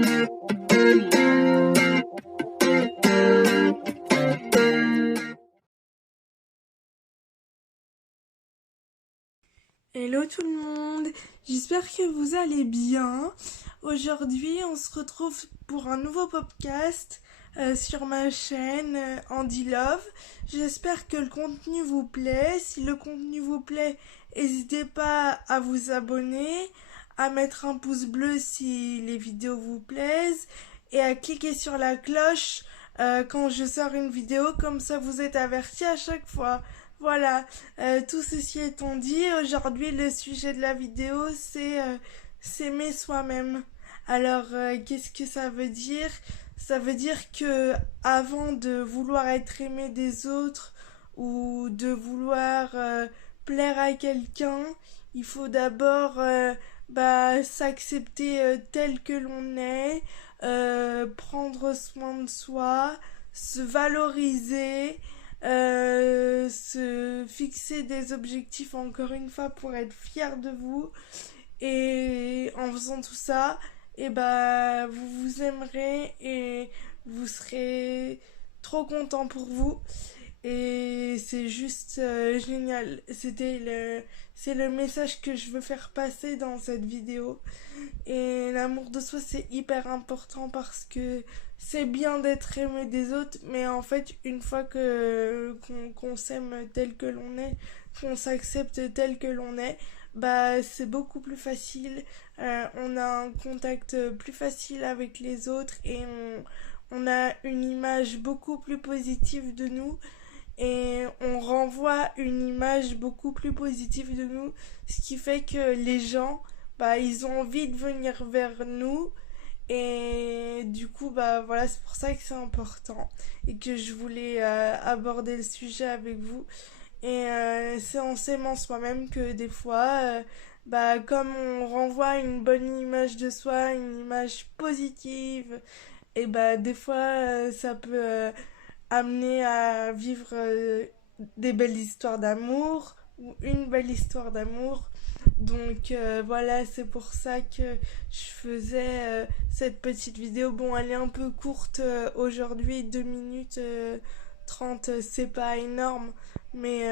Hello tout le monde, j'espère que vous allez bien. Aujourd'hui on se retrouve pour un nouveau podcast sur ma chaîne Andy Love. J'espère que le contenu vous plaît. Si le contenu vous plaît, n'hésitez pas à vous abonner, à mettre un pouce bleu si les vidéos vous plaisent et à cliquer sur la cloche quand je sors une vidéo, comme ça vous êtes avertis à chaque fois. Voilà, tout ceci étant dit, aujourd'hui le sujet de la vidéo c'est s'aimer soi-même. Alors qu'est-ce que ça veut dire? Ça veut dire que avant de vouloir être aimé des autres ou de vouloir plaire à quelqu'un, il faut d'abord s'accepter tel que l'on est, prendre soin de soi, se valoriser, se fixer des objectifs encore une fois pour être fier de vous, et en faisant tout ça vous vous aimerez et vous serez trop content pour vous et c'est juste génial. C'est le message que je veux faire passer dans cette vidéo. Et l'amour de soi c'est hyper important parce que c'est bien d'être aimé des autres, mais en fait une fois qu'on s'aime tel que l'on est, qu'on s'accepte tel que l'on est, c'est beaucoup plus facile. On a un contact plus facile avec les autres et on a une image beaucoup plus positive de nous et on renvoie une image beaucoup plus positive de nous, ce qui fait que les gens ils ont envie de venir vers nous. Et du coup voilà, c'est pour ça que c'est important et que je voulais aborder le sujet avec vous. Et c'est en s'aimant soi-même que des fois comme on renvoie une bonne image de soi, une image positive, et des fois ça peut amener à vivre des belles histoires d'amour ou une belle histoire d'amour. Donc voilà, c'est pour ça que je faisais cette petite vidéo. Bon, elle est un peu courte aujourd'hui, 2 minutes 30, c'est pas énorme, mais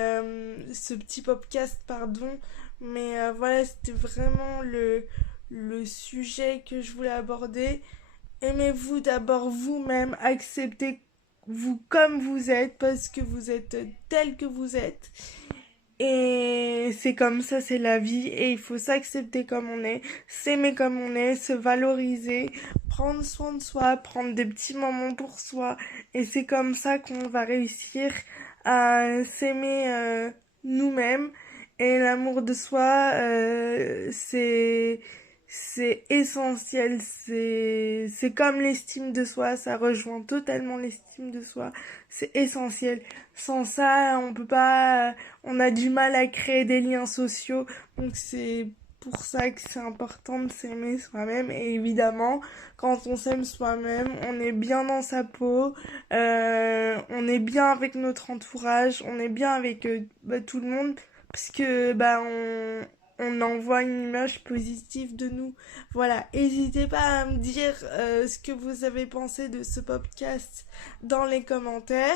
ce petit podcast, pardon. Mais voilà, c'était vraiment le sujet que je voulais aborder. Aimez-vous d'abord vous-même, acceptez-vous comme vous êtes parce que vous êtes tel que vous êtes. Et c'est comme ça, c'est la vie et il faut s'accepter comme on est, s'aimer comme on est, se valoriser, prendre soin de soi, prendre des petits moments pour soi. Et c'est comme ça qu'on va réussir à s'aimer nous-mêmes. Et l'amour de soi, c'est essentiel, c'est comme l'estime de soi, ça rejoint totalement l'estime de soi, c'est essentiel. Sans ça, on peut pas, on a du mal à créer des liens sociaux, donc c'est pour ça que c'est important de s'aimer soi-même. Et évidemment, quand on s'aime soi-même, on est bien dans sa peau, on est bien avec notre entourage, on est bien avec tout le monde, parce que on envoie une image positive de nous. Voilà, n'hésitez pas à me dire ce que vous avez pensé de ce podcast dans les commentaires.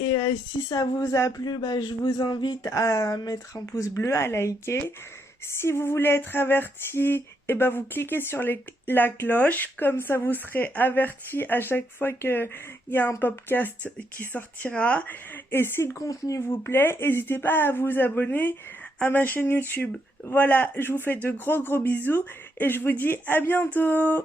Et si ça vous a plu, je vous invite à mettre un pouce bleu, à liker. Si vous voulez être averti, vous cliquez sur la cloche, comme ça vous serez averti à chaque fois qu'il y a un podcast qui sortira. Et si le contenu vous plaît, n'hésitez pas à vous abonner à ma chaîne YouTube. Voilà, je vous fais de gros bisous et je vous dis à bientôt.